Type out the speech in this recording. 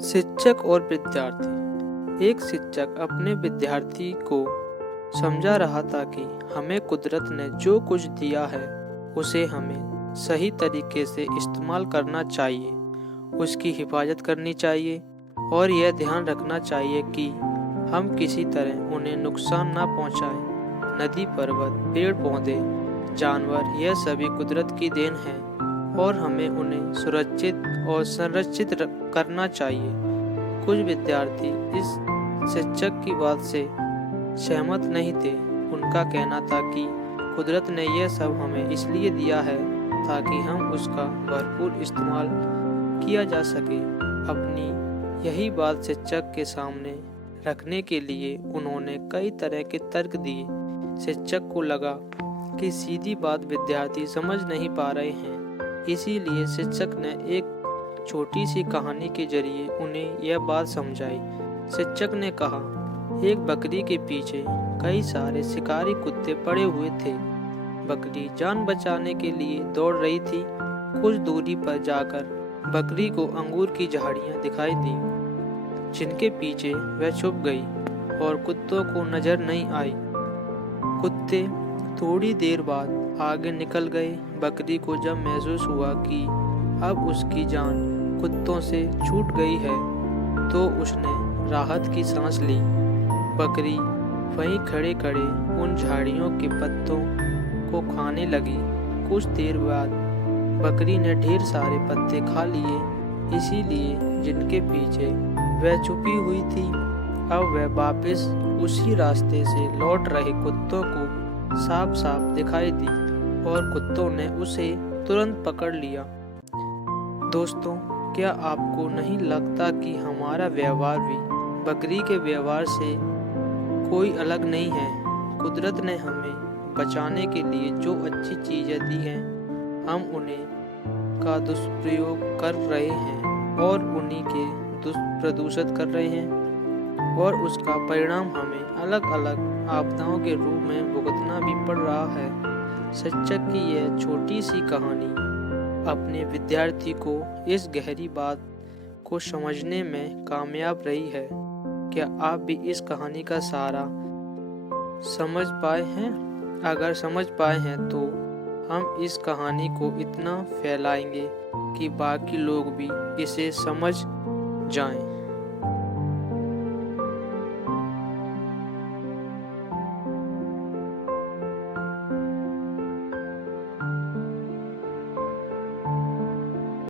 शिक्षक और विद्यार्थी। एक शिक्षक अपने विद्यार्थी को समझा रहा था कि हमें कुदरत ने जो कुछ दिया है उसे हमें सही तरीके से इस्तेमाल करना चाहिए, उसकी हिफाजत करनी चाहिए और यह ध्यान रखना चाहिए कि हम किसी तरह उन्हें नुकसान ना पहुंचाएं। नदी, पर्वत, पेड़ पौधे, जानवर, यह सभी कुदरत की देन है और हमें उन्हें सुरक्षित और संरक्षित करना चाहिए। कुछ विद्यार्थी इस शिक्षक की बात से सहमत नहीं थे। उनका कहना था कि कुदरत ने यह सब हमें इसलिए दिया है ताकि हम उसका भरपूर इस्तेमाल किया जा सके। अपनी यही बात शिक्षक के सामने रखने के लिए उन्होंने कई तरह के तर्क दिए। शिक्षक को लगा कि सीधी बात विद्यार्थी समझ नहीं पा रहे हैं, इसीलिए शिक्षक ने एक छोटी सी कहानी के जरिए उन्हें यह बात समझाई। शिक्षक ने कहा, एक बकरी के पीछे कई सारे शिकारी कुत्ते पड़े हुए थे। बकरी जान बचाने के लिए दौड़ रही थी। कुछ दूरी पर जाकर बकरी को अंगूर की झाड़ियां दिखाई दी, जिनके पीछे वह छुप गई और कुत्तों को नजर नहीं आई। कुत्ते थोड़ी देर बाद आगे निकल गए। बकरी को जब महसूस हुआ कि अब उसकी जान कुत्तों से छूट गई है तो उसने राहत की सांस ली। बकरी वहीं खड़े खड़े उन झाड़ियों के पत्तों को खाने लगी। कुछ देर बाद बकरी ने ढेर सारे पत्ते खा लिए, इसीलिए जिनके पीछे वह छुपी हुई थी। अब वह वापस उसी रास्ते से लौट रहे कुत्तों को साफ साफ दिखाई दी और कुत्तों ने उसे तुरंत पकड़ लिया। दोस्तों, क्या आपको नहीं लगता कि हमारा व्यवहार भी बकरी के व्यवहार से कोई अलग नहीं है? कुदरत ने हमें बचाने के लिए जो अच्छी चीजें दी हैं, हम उन्हें का दुष्प्रयोग कर रहे हैं और उन्हीं के प्रदूषित कर रहे हैं और उसका परिणाम हमें अलग अलग आपदाओं के रूप में भुगतना भी पड़ रहा है। शिक्षक की यह छोटी सी कहानी अपने विद्यार्थी को इस गहरी बात को समझने में कामयाब रही है। क्या आप भी इस कहानी का सारा समझ पाए हैं? अगर समझ पाए हैं तो हम इस कहानी को इतना फैलाएंगे कि बाकी लोग भी इसे समझ जाएं।